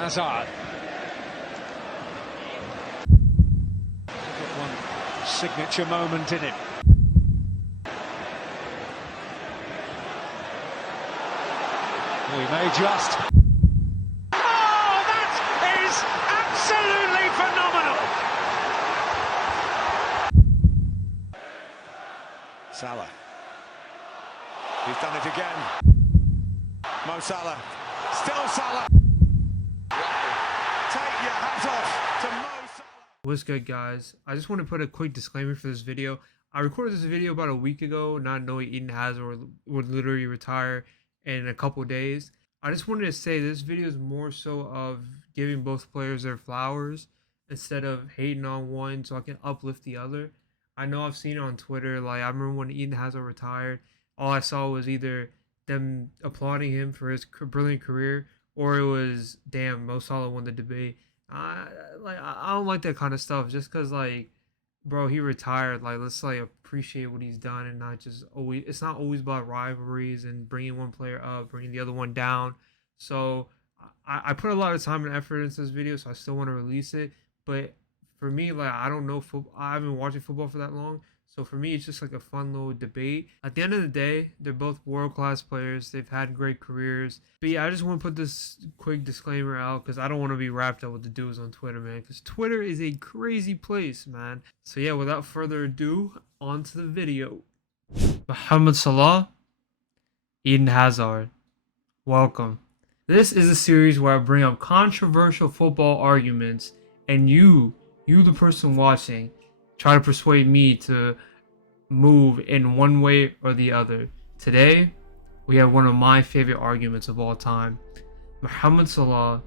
Hazard. Got one signature moment in him. Oh, he may just. Oh, that is absolutely phenomenal. Salah. He's done it again. Mo Salah. Still Salah. Take your hat off to Mo Salah. What's good, guys? I just want to put a quick disclaimer for this video. I recorded this video about a week ago, not knowing Eden Hazard would literally retire in a couple days. I just wanted to say this video is more so of giving both players their flowers instead of hating on one so I can uplift the other. I know I've seen it on Twitter. Like, I remember when Eden Hazard retired, all I saw was either them applauding him for his brilliant career, or it was, damn, Mo Salah won the debate. I don't like that kind of stuff. Just cause, like, bro, he retired. Like, let's like appreciate what he's done and not just always. It's not always about rivalries and bringing one player up, bringing the other one down. So I put a lot of time and effort into this video, so I still want to release it. But for me, like, I don't know football. I haven't been watching football for that long. So for me, it's just like a fun little debate. At the end of the day, they're both world-class players. They've had great careers. But yeah, I just want to put this quick disclaimer out because I don't want to be wrapped up with the dudes on Twitter, man. Because Twitter is a crazy place, man. So yeah, without further ado, on to the video. Mohamed Salah, Eden Hazard. Welcome. This is a series where I bring up controversial football arguments, and you the person watching, try to persuade me to move in one way or the other. Today, we have one of my favorite arguments of all time. Mohamed Salah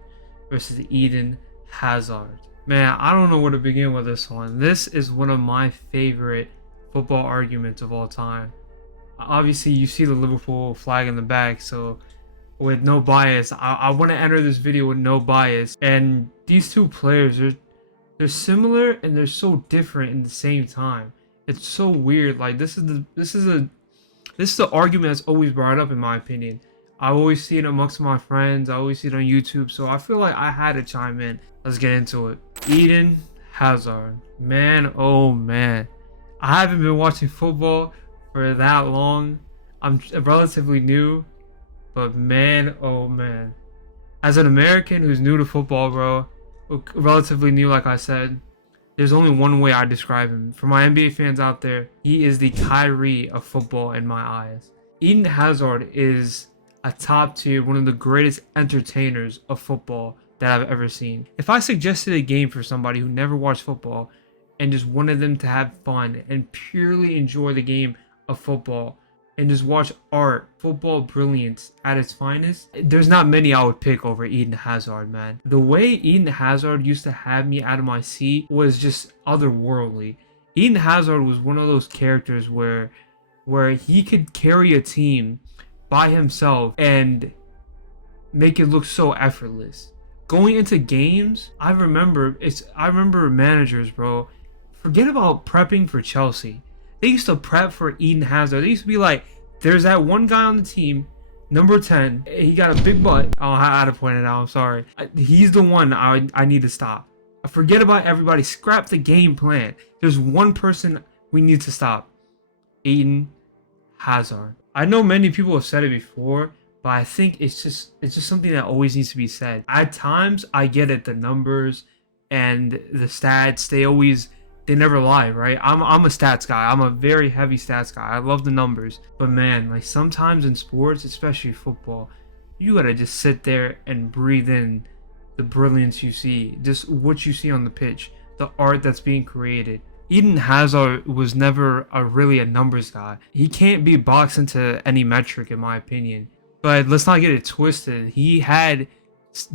versus Eden Hazard. Man, I don't know where to begin with this one. This is one of my favorite football arguments of all time. Obviously, you see the Liverpool flag in the back, so with no bias, I want to enter this video with no bias. And these two players, they're similar and they're so different in the same time. It's so weird. Like, this is the argument that's always brought up, in my opinion. I always see it amongst my friends. I always see it on YouTube. So I feel like I had to chime in. Let's get into it. Eden Hazard. Man, oh man. I haven't been watching football for that long. I'm relatively new. But man, oh man. As an American who's new to football, bro, relatively new, like I said, there's only one way I describe him. For my NBA fans out there, he is the Kyrie of football in my eyes. Eden Hazard is a top tier, one of the greatest entertainers of football that I've ever seen. If I suggested a game for somebody who never watched football and just wanted them to have fun and purely enjoy the game of football and just watch art, football brilliance at its finest, there's not many I would pick over Eden Hazard, man. The way Eden Hazard used to have me out of my seat was just otherworldly. Eden Hazard was one of those characters where he could carry a team by himself and make it look so effortless. Going into games, I remember managers, bro, forget about prepping for Chelsea. They used to prep for Eden Hazard. They used to be like, there's that one guy on the team, number 10. He got a big butt. Oh, I had to point it out. I'm sorry. He's the one I need to stop. Forget about everybody. Scrap the game plan. There's one person we need to stop. Eden Hazard. I know many people have said it before, but I think it's just something that always needs to be said. At times, I get it. The numbers and the stats, they never lie, right? I'm a stats guy. I'm a very heavy stats guy. I love the numbers. But man, like, sometimes in sports, especially football, you gotta just sit there and breathe in the brilliance you see, just what you see on the pitch, the art that's being created. Eden Hazard was never really a numbers guy. He can't be boxed into any metric, in my opinion. But let's not get it twisted. He had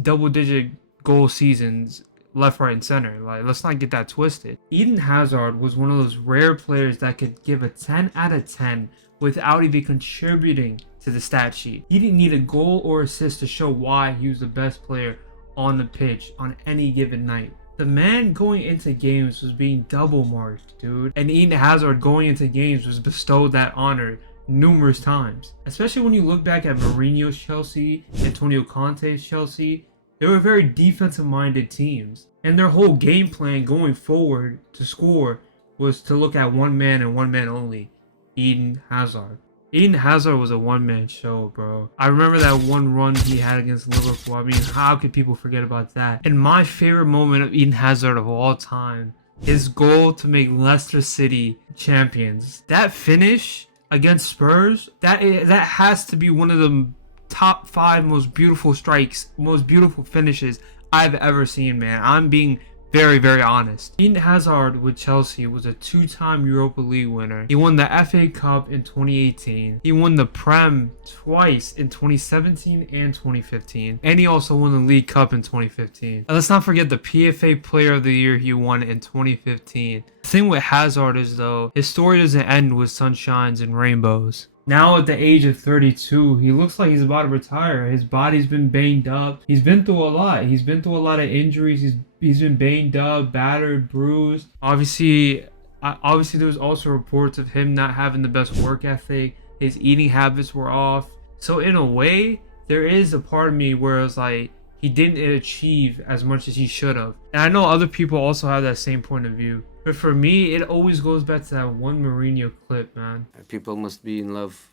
double-digit goal seasons left, right, and center. Like, let's not get that twisted. Eden Hazard was one of those rare players that could give a 10 out of 10 without even contributing to the stat sheet. He didn't need a goal or assist to show why he was the best player on the pitch on any given night. The man going into games was being double marked, dude. And Eden Hazard going into games was bestowed that honor numerous times. Especially when you look back at Mourinho's Chelsea, Antonio Conte's Chelsea, They were very defensive-minded teams. And their whole game plan going forward to score was to look at one man and one man only, Eden Hazard. Eden Hazard was a one-man show, bro. I remember that one run he had against Liverpool. I mean, how could people forget about that? And my favorite moment of Eden Hazard of all time, his goal to make Leicester City champions. That finish against Spurs, that has to be one of the top 5 most beautiful strikes, most beautiful finishes I've ever seen, man. I'm being very, very honest. Eden Hazard with Chelsea was a 2-time Europa League winner. He won the FA Cup in 2018. He won the Prem twice in 2017 and 2015. And he also won the League Cup in 2015. And let's not forget the PFA Player of the Year he won in 2015. The thing with Hazard is, though, his story doesn't end with sunshines and rainbows. Now at the age of 32, he looks like he's about to retire. His body's been banged up. He's been through a lot. He's been through a lot of injuries. He's been banged up, battered, bruised. Obviously there was also reports of him not having the best work ethic. His eating habits were off. So in a way, there is a part of me where it's like he didn't achieve as much as he should have. And I know other people also have that same point of view. But for me, it always goes back to that one Mourinho clip, man. People must be in love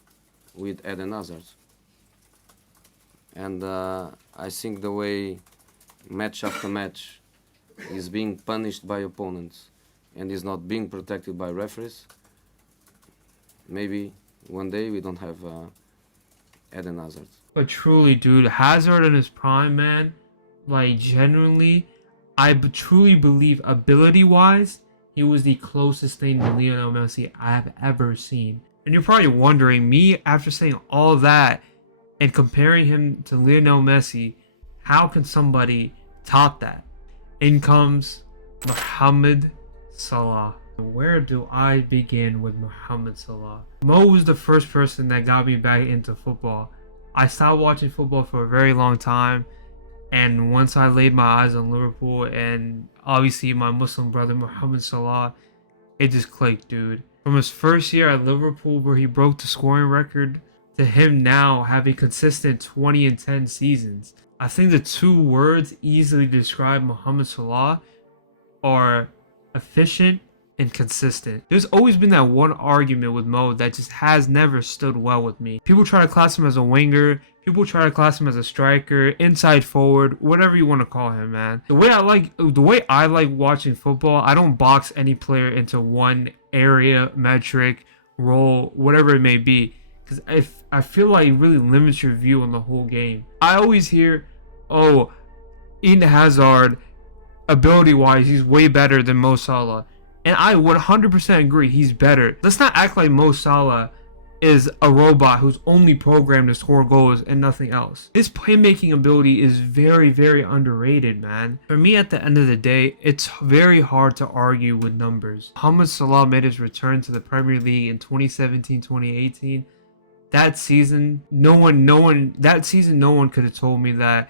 with Eden Hazard. And I think the way match after match is being punished by opponents and is not being protected by referees, maybe one day we don't have Eden Hazard. But truly, dude, Hazard in his prime, man, like genuinely, I truly believe ability-wise, he was the closest thing to Lionel Messi I've ever seen. And you're probably wondering, me, after saying all that and comparing him to Lionel Messi, how can somebody top that? In comes Mohamed Salah. Where do I begin with Mohamed Salah? Mo was the first person that got me back into football. I stopped watching football for a very long time. And once I laid my eyes on Liverpool and obviously my Muslim brother Mohamed Salah, it just clicked, dude. From his first year at Liverpool where he broke the scoring record to him now having consistent 20 and 10 seasons. I think the 2 words easily describe Mohamed Salah are efficient and consistent. There's always been that one argument with Mo that just has never stood well with me. People try to class him as a winger. People try to class him as a striker, inside forward, whatever you want to call him, man. The way I like watching football, I don't box any player into one area, metric, role, whatever it may be. Because I feel like it really limits your view on the whole game. I always hear, oh, Eden Hazard, ability-wise, he's way better than Mo Salah. And I 100% agree, he's better. Let's not act like Mo Salah is a robot who's only programmed to score goals and nothing else. His playmaking ability is very, very underrated, man. For me, at the end of the day, it's very hard to argue with numbers. Mohamed Salah made his return to the Premier League in 2017-2018. That season, no one could have told me that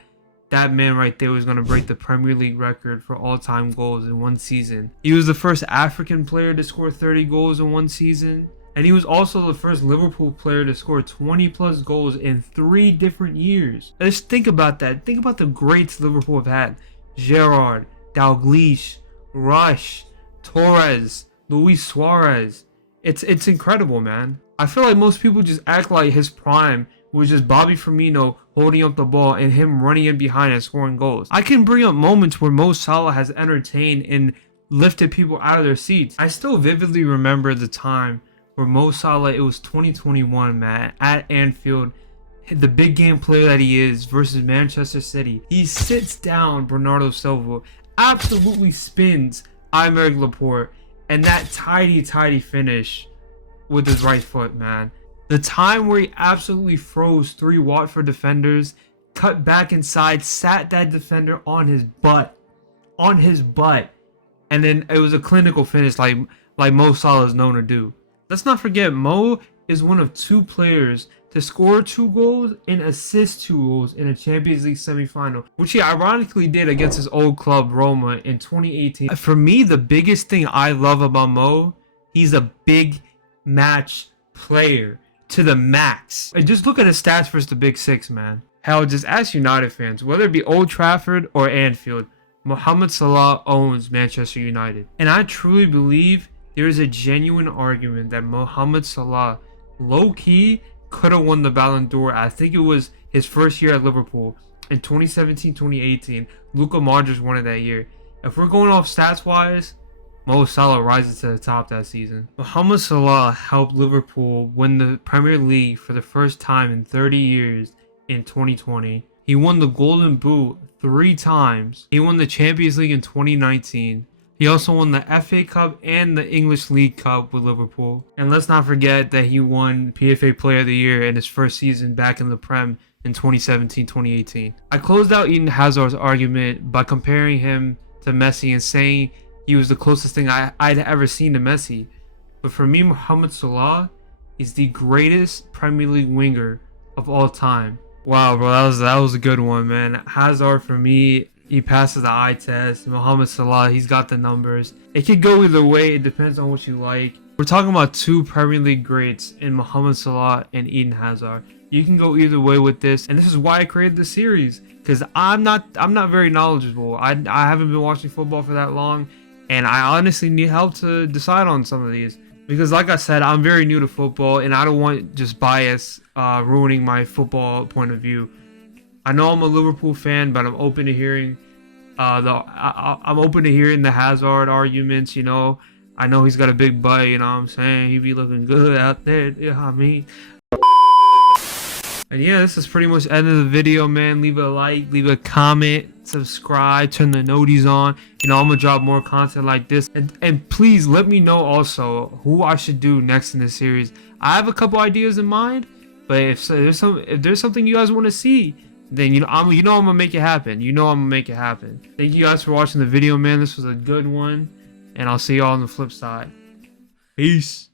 that man right there was going to break the Premier League record for all-time goals in one season. He was the first African player to score 30 goals in one season. And he was also the first Liverpool player to score 20-plus goals in 3 different years. Just think about that. Think about the greats Liverpool have had. Gerrard, Dalglish, Rush, Torres, Luis Suarez. It's incredible, man. I feel like most people just act like his prime was just Bobby Firmino holding up the ball and him running in behind and scoring goals. I can bring up moments where Mo Salah has entertained and lifted people out of their seats. I still vividly remember the time where Mo Salah, it was 2021, man, at Anfield, the big game player that he is versus Manchester City. He sits down Bernardo Silva, absolutely spins Aymeric Laporte, and that tidy finish with his right foot, man. The time where he absolutely froze 3 Watford defenders, cut back inside, sat that defender on his butt, and then it was a clinical finish like Mo Salah is known to do. Let's not forget, Mo is one of 2 players to score 2 goals and assist 2 goals in a Champions League semifinal, which he ironically did against his old club Roma in 2018. For me, the biggest thing I love about Mo, he's a big match player to the max. And just look at his stats versus the Big Six, man. Hell, just ask United fans, whether it be Old Trafford or Anfield, Mohamed Salah owns Manchester United. And I truly believe there is a genuine argument that Mohamed Salah, low-key, could have won the Ballon d'Or. I think it was his first year at Liverpool. In 2017-2018, Luka Modric won it that year. If we're going off stats-wise, Mo Salah rises to the top that season. Mohamed Salah helped Liverpool win the Premier League for the first time in 30 years in 2020. He won the Golden Boot 3 times. He won the Champions League in 2019. He also won the FA Cup and the English League Cup with Liverpool. And let's not forget that he won PFA Player of the Year in his first season back in the Prem in 2017-2018. I closed out Eden Hazard's argument by comparing him to Messi and saying he was the closest thing I'd ever seen to Messi. But for me, Mohamed Salah is the greatest Premier League winger of all time. Wow, bro, that was a good one, man. Hazard, for me, he passes the eye test. Mohamed Salah, he's got the numbers. It could go either way. It depends on what you like. We're talking about 2 Premier League greats in Mohamed Salah and Eden Hazard. You can go either way with this, and this is why I created this series, because I'm not very knowledgeable. I haven't been watching football for that long, and I honestly need help to decide on some of these. Because like I said, I'm very new to football, and I don't want just bias ruining my football point of view. I know I'm a Liverpool fan, but I'm open to hearing I'm open to hearing the Hazard arguments. You know, I know he's got a big butt. You know what I'm saying? He be looking good out there. You know what I mean? And yeah, this is pretty much the end of the video, man. Leave a like, leave a comment, subscribe, turn the noties on. You know, I'm gonna drop more content like this. And please let me know also who I should do next in this series. I have a couple ideas in mind, but if there's something you guys want to see, then I'm gonna make it happen. I'm gonna make it happen. Thank you guys for watching the video, man. This was a good one, and I'll see y'all on the flip side. Peace.